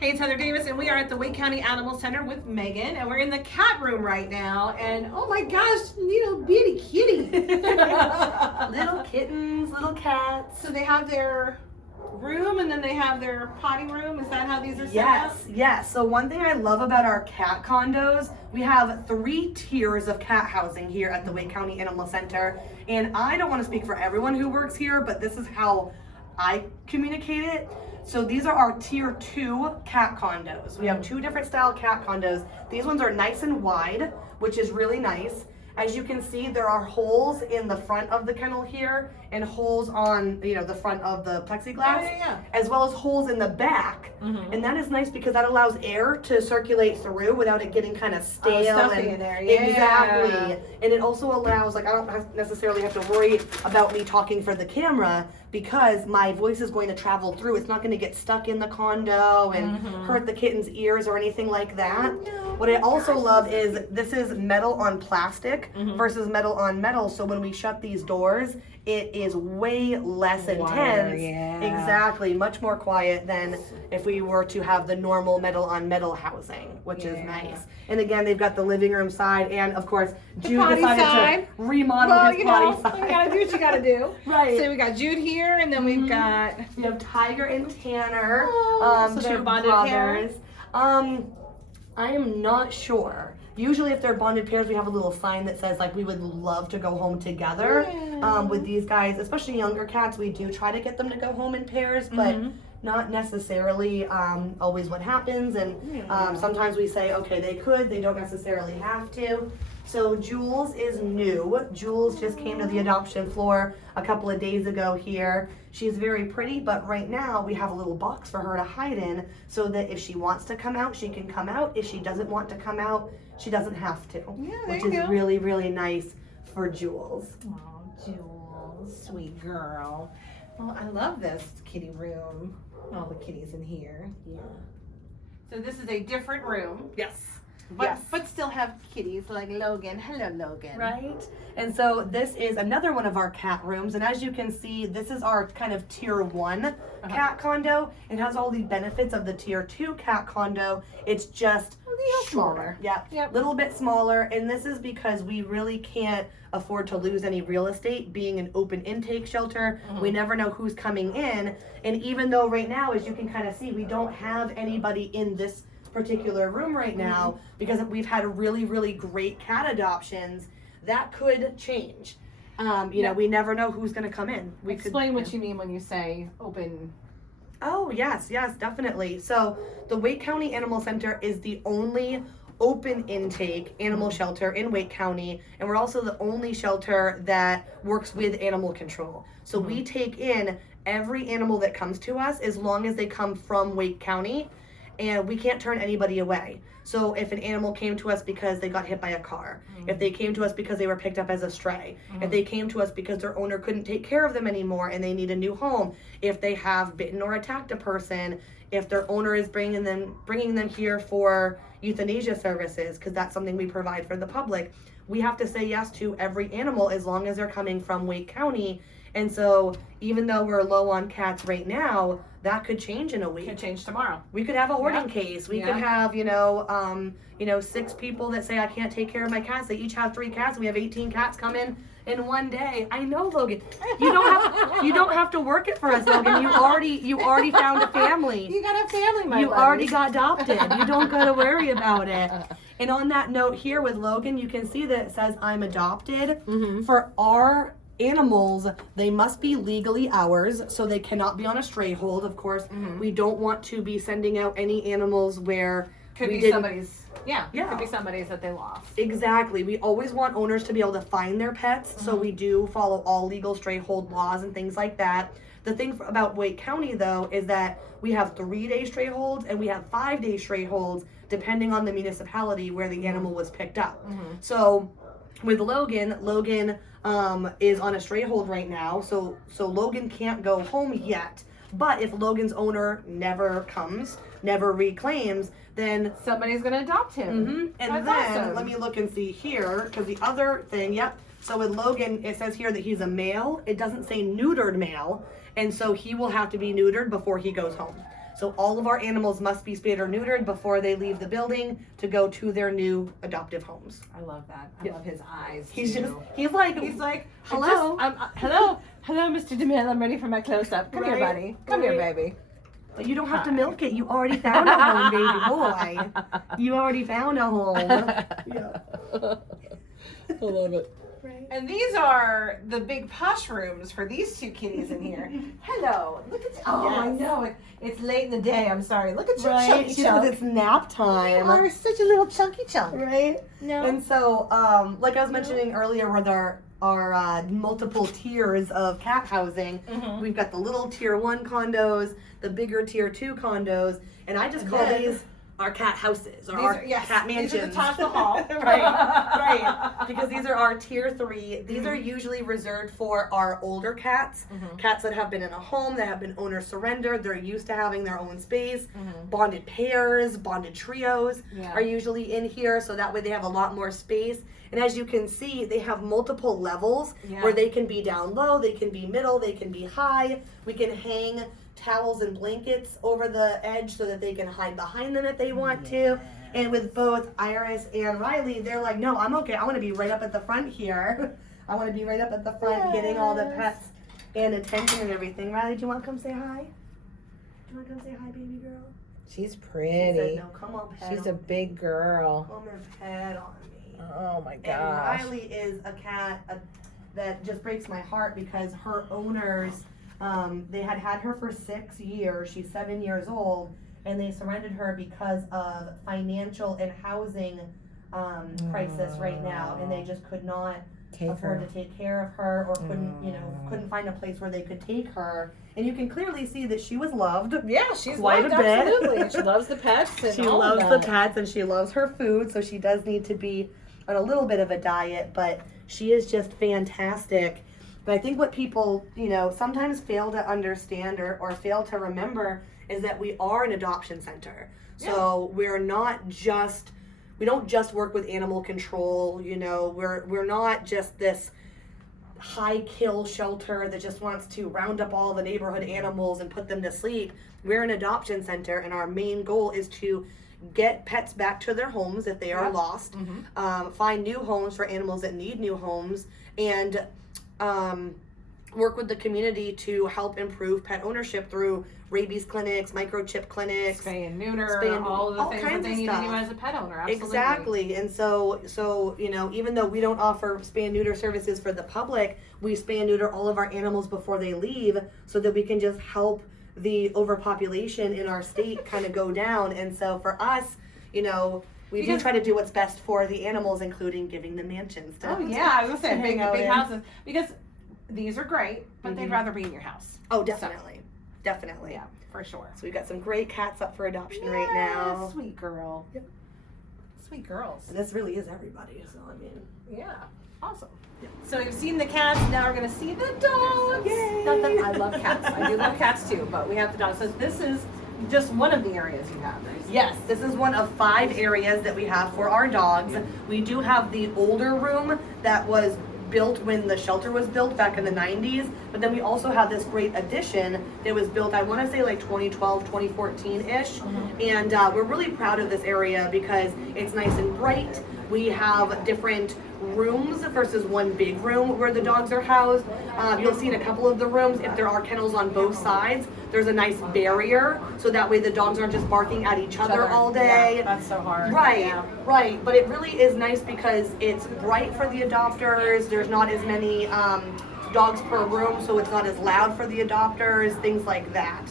Hey, it's Heather Davis, and we are at the Wake County Animal Center with Megan, and we're in the cat room right now. And oh my gosh, little bitty kitty! Little kittens, little cats. So they have their room, and then they have their potty room. Is that how these are set up? Yes. So one thing I love about our cat condos, we have 3 tiers of cat housing here at the Wake County Animal Center. And I don't want to speak for everyone who works here, but this is how I communicate it. So these are our tier 2 cat condos. We have 2 different style cat condos. These ones are nice and wide, which is really nice. As you can see, there are holes in the front of the kennel here and holes on, the front of the plexiglass, as well as holes in the back. And that is nice because that allows air to circulate through without it getting kind of stale. In there. Exactly. And it also allows, I don't necessarily have to worry about me talking for the camera because my voice is going to travel through. It's not going to get stuck in the condo and hurt the kitten's ears or anything like that. What I also love is this is metal on plastic versus metal on metal. So when we shut these doors, it is way less intense. Exactly. Much more quiet than if we were to have the normal metal on metal housing, which is nice. And again, they've got the living room side and of course, Jude decided to remodel his potty side. You gotta do what you gotta do. Right. So we got Jude here, and then we've got... We have Tiger and Tanner, so they're 2 bonded brothers. I am not sure. Usually if they're bonded pairs, we have a little sign that says we would love to go home together. With these guys, especially younger cats, we do try to get them to go home in pairs, but not necessarily always what happens. And sometimes we say, okay, they don't necessarily have to. So Jules is new. Jules just came to the adoption floor a couple of days ago here. She's very pretty, but right now we have a little box for her to hide in so that if she wants to come out, she can come out. If she doesn't want to come out, she doesn't have to. Which is really, really nice for Jules. Oh, Jules, sweet girl. Well, I love this kitty room. All the kitties in here. Yeah. So this is a different room. Yes. But still have kitties like Logan. Hello, Logan. Right? And so this is another one of our cat rooms. And as you can see, this is our kind of tier 1 cat condo. It has all the benefits of the tier 2 cat condo. It's just smaller. Yeah. A little bit smaller. And this is because we really can't afford to lose any real estate being an open intake shelter. We never know who's coming in. And even though right now, as you can kind of see, we don't have anybody in this particular room right now because we've had really, really great cat adoptions. That could change. We never know who's going to come in. Explain what you mean when you say open. Oh, yes, definitely. So the Wake County Animal Center is the only open intake animal shelter in Wake County, and we're also the only shelter that works with animal control. So we take in every animal that comes to us as long as they come from Wake County, and we can't turn anybody away. So if an animal came to us because they got hit by a car, if they came to us because they were picked up as a stray, if they came to us because their owner couldn't take care of them anymore and they need a new home, if they have bitten or attacked a person, if their owner is bringing them here for euthanasia services, because that's something we provide for the public, we have to say yes to every animal as long as they're coming from Wake County. And so even though we're low on cats right now, that could change in a week. Could change tomorrow. We could have a hoarding case. We could have, 6 people that say I can't take care of my cats. They each have 3 cats. We have 18 cats come in one day. I know, Logan. You don't have to work it for us, Logan. You already found a family. You got a family, my You already got adopted. You don't got to worry about it. And on that note here with Logan, you can see that it says I'm adopted. For our animals, they must be legally ours, so they cannot be on a stray hold. Of course, we don't want to be sending out any animals where could be somebody's could be somebody's that they lost. Exactly. We always want owners to be able to find their pets, so we do follow all legal stray hold laws and things like that. The thing about Wake County, though, is that we have 3-day stray holds and we have 5-day stray holds depending on the municipality where the animal was picked up. So with Logan is on a stray hold right now, so Logan can't go home yet. But if Logan's owner never comes, never reclaims, then somebody's gonna adopt him. And That's then awesome. let me look and see here, because the other thing, so with Logan, it says here that he's a male. It doesn't say neutered male, and so he will have to be neutered before he goes home. So all of our animals must be spayed or neutered before they leave the building to go to their new adoptive homes. I love that. I Yeah. love his eyes. He's too. just, he's like, hello, hello, Mr. DeMille. I'm ready for my close up. Come here, Right, buddy. Come here, right. baby. But you don't have to milk it. You already found a home, baby boy. You already found a home. Yeah. I love it. Right. And these are the big posh rooms for these two kitties in here. Hello. Look at I Yes. know it's late in the day. I'm sorry. Look at your Right. chunky She chunk. says it's nap You time. are such a little chunky chunk. Right. No. And so, like I was mentioning earlier, with our multiple tiers of cat housing, Mhm. we've got the little tier 1 condos, the bigger tier 2 condos, and I just And call then- these our cat houses or These our are, yes, cat mansions. These are the Taj Mahal. right. Because these are our tier 3. These are usually reserved for our older cats, Mhm. cats that have been in a home, that have been owner surrendered. They're used to having their own space. Mhm. Bonded pairs, bonded trios Yeah. are usually in here, so that way they have a lot more space. And as you can see, they have multiple levels Yeah. where they can be down low, they can be middle, they can be high. We can hang towels and blankets over the edge so that they can hide behind them if they want to. And with both Iris and Riley, they're like, no, I'm okay. I want to be right up at the front here. I want to be right up at the front getting all the pets and attention and everything. Riley, do you want to come say hi? Do you want to come say hi, baby girl? She's She said, pretty. no, come on, pet She's on a big girl. Come and pet on me. Oh my And gosh. Riley is a cat that just breaks my heart because her owners, they had her for 6 years. She's 7 years old, and they surrendered her because of financial and housing crisis right now, and they just could not Take afford her. to take care of her, or couldn't find a place where they could take her. And you can clearly see that she was loved. Yeah, she's Quite loved, a bit. absolutely. And she loves the pets and She all loves of the that. pets and she loves her food, so she does need to be on a little bit of a diet, but she is just fantastic. But I think what people, sometimes fail to understand or fail to remember is that we are an adoption center. So we don't just work with animal control, we're not just this high kill shelter that just wants to round up all the neighborhood animals and put them to sleep. We're an adoption center, and our main goal is to get pets back to their homes if they are lost, find new homes for animals that need new homes, and work with the community to help improve pet ownership through rabies clinics, microchip clinics, Spay and neuter, Spay and- all the all things kinds that they of need to do stuff. as a pet owner. Absolutely. Exactly. And so even though we don't offer spay and neuter services for the public, we spay and neuter all of our animals before they leave so that we can just help the overpopulation in our state kind of go down. And so for us, we do Because- try to do what's best for the animals, including giving them mansions. Oh yeah, I was gonna say to big hang out big in. houses because these are great, but they'd Mhm. rather be in your house. Oh, definitely. Definitely. Yeah, for sure. So we've got some great cats up for adoption right now. Sweet girl. Yep. Sweet girls. And this really is everybody, so I mean. Yeah. Awesome. Yep. So we've seen the cats, now we're gonna see the dogs. Yay. Not that I love cats. I do love cats too, but we have the dogs. So this is just one of the areas you have, right? Yes, this is one of 5 areas that we have for our dogs. We do have the older room that was built when the shelter was built back in the 90s, but then we also have this great addition that was built, I want to say like 2012, 2014-ish, and we're really proud of this area because it's nice and bright. We have different rooms versus one big room where the dogs are housed. You'll see in a couple of the rooms, if there are kennels on both sides, there's a nice barrier, so that way the dogs aren't just barking at each other all day. Yeah, that's so hard. Right, Yeah. right. But it really is nice because it's bright for the adopters. There's not as many dogs per room, so it's not as loud for the adopters, things like that.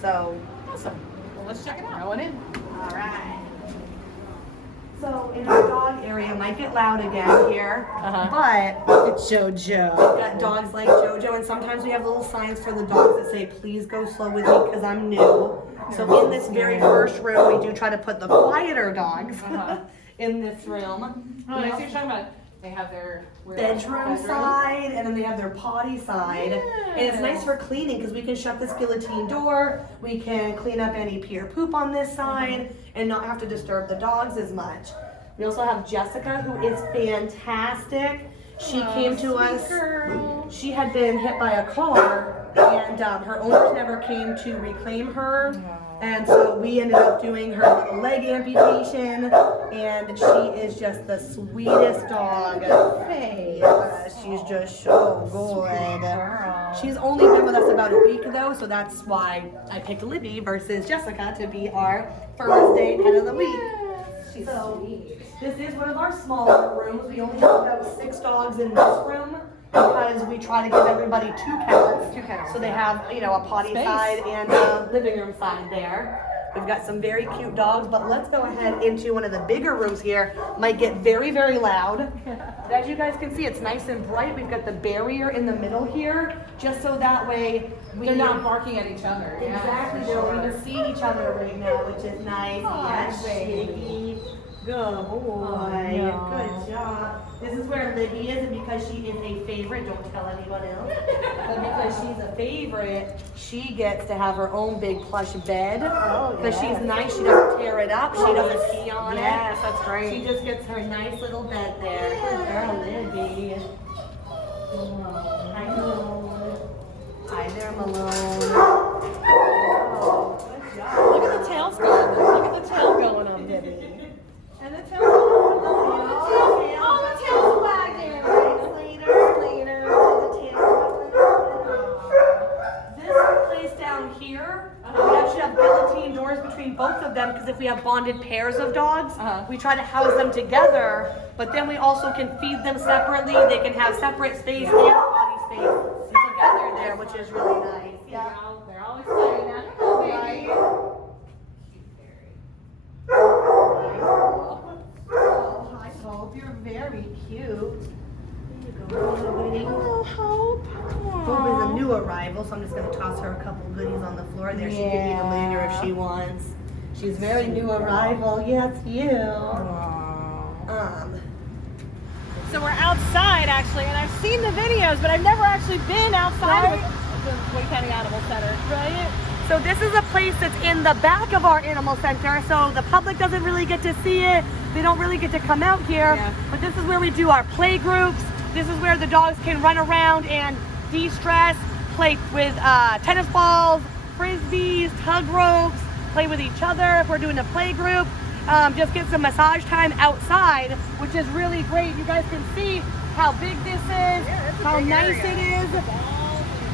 So, Awesome. Well, let's check it out. Going in. all right. So in our dog area, it might get loud again here, but It's JoJo. we've got dogs like JoJo, and sometimes we have little signs for the dogs that say, please go slow with me because I'm new. So in this very first room, we do try to put the quieter dogs in this room. Oh, I see what you're talking about. They have their Bedroom side, and then they have their potty side. And it's nice for cleaning because we can shut the guillotine door, we can clean up any pee or poop on this side, and not have to disturb the dogs as much. We also have Jessica, who is fantastic. She came to us. Girl. She had been hit by a car, and her owners never came to reclaim her. And so we ended up doing her little leg amputation, and she is just the sweetest dog. Yeah, she's just so good. She's only been with us about a week though, so that's why I picked Libby versus Jessica to be our first day pet of the week. She's So sweet. this is one of our smaller rooms. We only have about 6 dogs in this room because we try to give everybody 2 kennels. 2 kennels. So they have, you know, a potty Space. side and a living room side there. We've got some very cute dogs, but let's go ahead into one of the bigger rooms here. Might get very, very loud. But as you guys can see, it's nice and bright. We've got the barrier in the middle here, just so that way They're not barking at each other. Exactly, Yeah, they for don't sure. even see each other right now, which is nice. Yes, baby. Shiggy. Good boy. no. Good job. This is where Libby is, and because she is a favorite, don't tell anyone else. But because she's a favorite, she gets to have her own big plush bed. Because she's nice, she doesn't tear it up, she doesn't pee on Yes, it. that's great. She just gets her nice little bed there. Good girl, Libby. Hi, Malone. Hi there, Malone. Oh, good job. Look at the tail's going. Look at the tail going on, Libby. And the tail's the tail's wagging. This place down here, we actually have guillotine doors between both of them because if we have bonded pairs of dogs, we try to house them together, but then we also can feed them separately. They can have separate space and potty space together there, which is really nice. Yeah, they're all excited now. Oh, baby. Oh, hi, Hope. You're very cute. There you go, little goodie. Oh, Hope. Hope is a new arrival, so I'm just going to toss her a couple goodies on the floor there. She can eat them later if she wants. She's very new arrival. Yes, you. So we're outside actually, and I've seen the videos, but I've never actually been outside of the Wake County Animal Center. Right? So this is a place that's in the back of our animal center, so the public doesn't really get to see it. They don't really get to come out here. Yeah. But this is where we do our play groups. This is where the dogs can run around and de-stress, play with tennis balls, frisbees, tug ropes, play with each other if we're doing a play group. Just get some massage time outside, which is really great. You guys can see how big this is, how nice it is.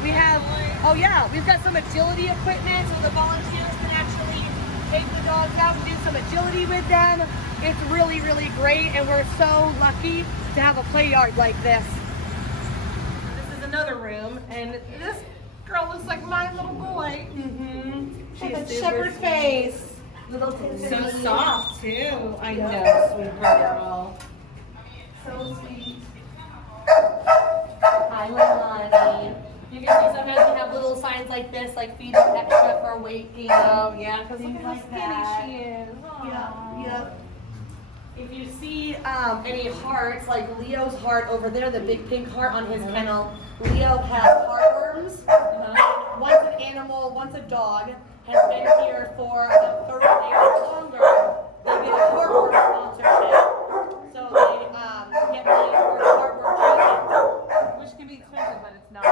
We have, oh yeah, we've got some agility equipment so the volunteers can actually take the dogs out and do some agility with them. It's really, really great, and we're so lucky to have a play yard like this. This is another room, and this girl looks like my little boy. She's With a super shepherd sweet. face. Little So tinsy. soft too. I Yeah. know, sweetheart girl. So sweet. Hi, honey. You can see sometimes we have little signs like this, like feed them extra for weight gain. Oh yeah, because look Things at how like skinny that. she is. Yep. If you see any hearts, like Leo's heart over there, the big pink heart on his kennel, Leo has heartworms. Once an animal, once a dog has been here for about 30 days or longer, they get a heartworm sponsorship. So they get money for heartworm treatment. Which can be expensive, but it's not.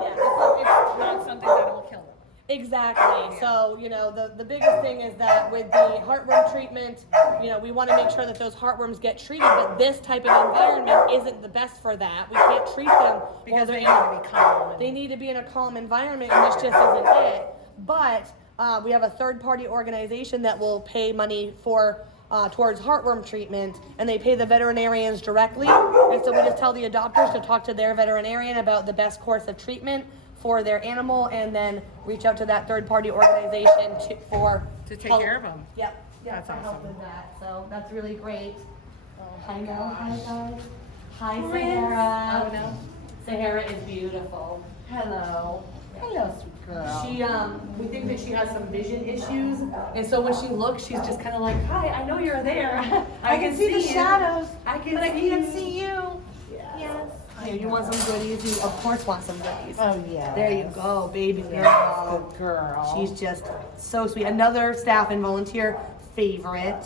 Yeah. It's not something that will kill them. Exactly. So, you know, the biggest thing is that with the heartworm treatment, you know, we want to make sure that those heartworms get treated, but this type of environment isn't the best for that. We can't treat them Because they while need they're to be calm. They need to be in a calm environment, and this just isn't it. But we have a third-party organization that will pay money for towards heartworm treatment, and they pay the veterinarians directly. And so we just tell the adopters to talk to their veterinarian about the best course of treatment for their animal, and then reach out to that third-party organization To take help. care of them. Yep. That's to help awesome. with that. So that's really great. I know. Hi guys. Hi Prince. Sahara. Oh no. Sahara is beautiful. Hello. Hello, sweet girl. She we think that she has some vision issues, and so when she looks, she's just kind of like, "Hi, I know you're there. I can see the you. shadows, I can but I see can't you." see you. Yes. Here, you want some goodies? You of course want some goodies. Oh, yeah. There you go, baby girl. Good girl. She's just so sweet. Another staff and volunteer favorite,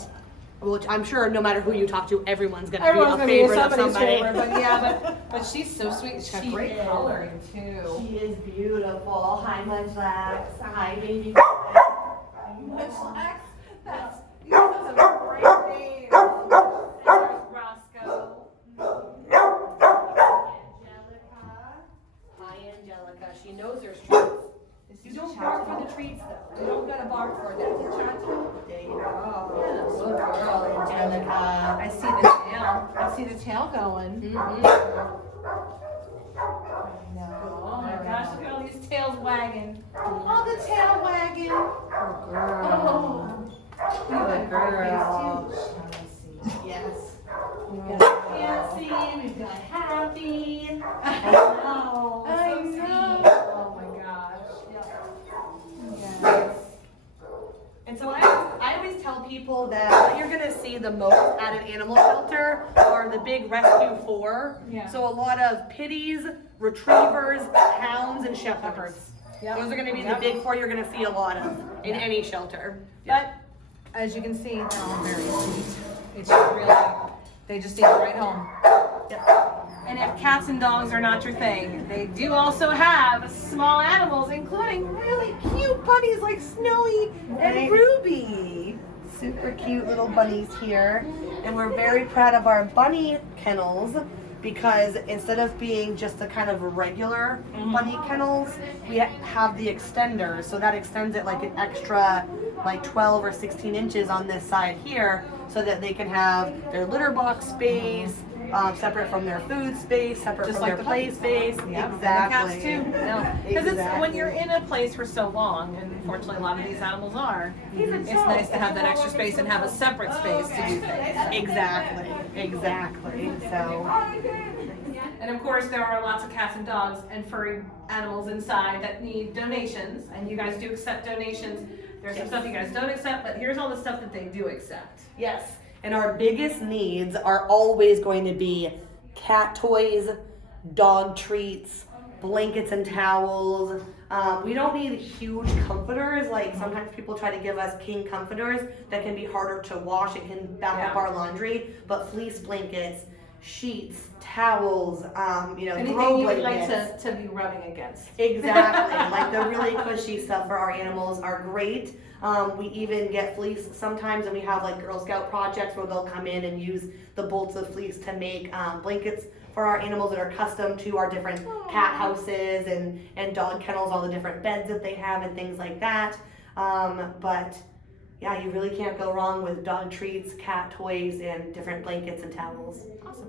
which I'm sure no matter who you talk to, everyone's gonna Everyone's be gonna a be favorite of somebody's somebody. favorite, but yeah, but she's so sweet. She's got She great is. coloring too. She is beautiful. Hi, Mudflax. Hi, baby. Munchlax. That's a great name. There's Roscoe. Hi, Angelica. She knows there's treats. You don't bark for the treats, though. You don't gotta bark for them. There you go. Good girl, Angelica. I see the tail. I see the tail going. Mm-hmm. Oh my gosh, look at all these tails wagging. Oh, the tail wagging. Good girl. Oh, Good girl. yes. We've got Fancy, we've got Happy. I know. I So know. sweet. Oh my gosh. Yes. And so I always tell people that what you're gonna see the most at an animal shelter are the big rescue four. Yeah. So a lot of pitties, retrievers, hounds, and shepherds. Yep. Those are gonna be Yep. the big four you're gonna see a lot of in any shelter. But as you can see, they're all very sweet. It's really, they just need the right home. Yep. And if cats and dogs are not your thing, they do also have small animals, including really cute bunnies like Snowy and Right. Ruby. Super cute little bunnies here. And we're very proud of our bunny kennels because instead of being just a kind of regular bunny kennels, we have the extender. So that extends it like an extra like 12 or 16 inches on this side here so that they can have their litter box space, separate from their food space, separate Just from like their the play puppies. space. Yeah, Exactly. and the cats too. Because it's when Exactly. you're in a place for so long, and unfortunately a lot of these animals are, it's nice to have that extra space and have a separate space to do things. Exactly. Exactly. So. And of course, there are lots of cats and dogs and furry animals inside that need donations, and you guys do accept donations. There's some stuff you guys don't accept, but here's all the stuff that they do accept. Yes, and our biggest needs are always going to be cat toys, dog treats, blankets and towels. We don't need huge comforters, like sometimes people try to give us king comforters that can be harder to wash and can back up Yeah. our laundry, but fleece blankets, sheets, towels, Anything throw you would like blankets. to be rubbing against. Exactly. Like the really cushy stuff for our animals are great. We even get fleece sometimes, and we have like Girl Scout projects where they'll come in and use the bolts of fleece to make blankets for our animals that are custom to our different cat houses and dog kennels, all the different beds that they have and things like that. But yeah, you really can't go wrong with dog treats, cat toys, and different blankets and towels. Awesome.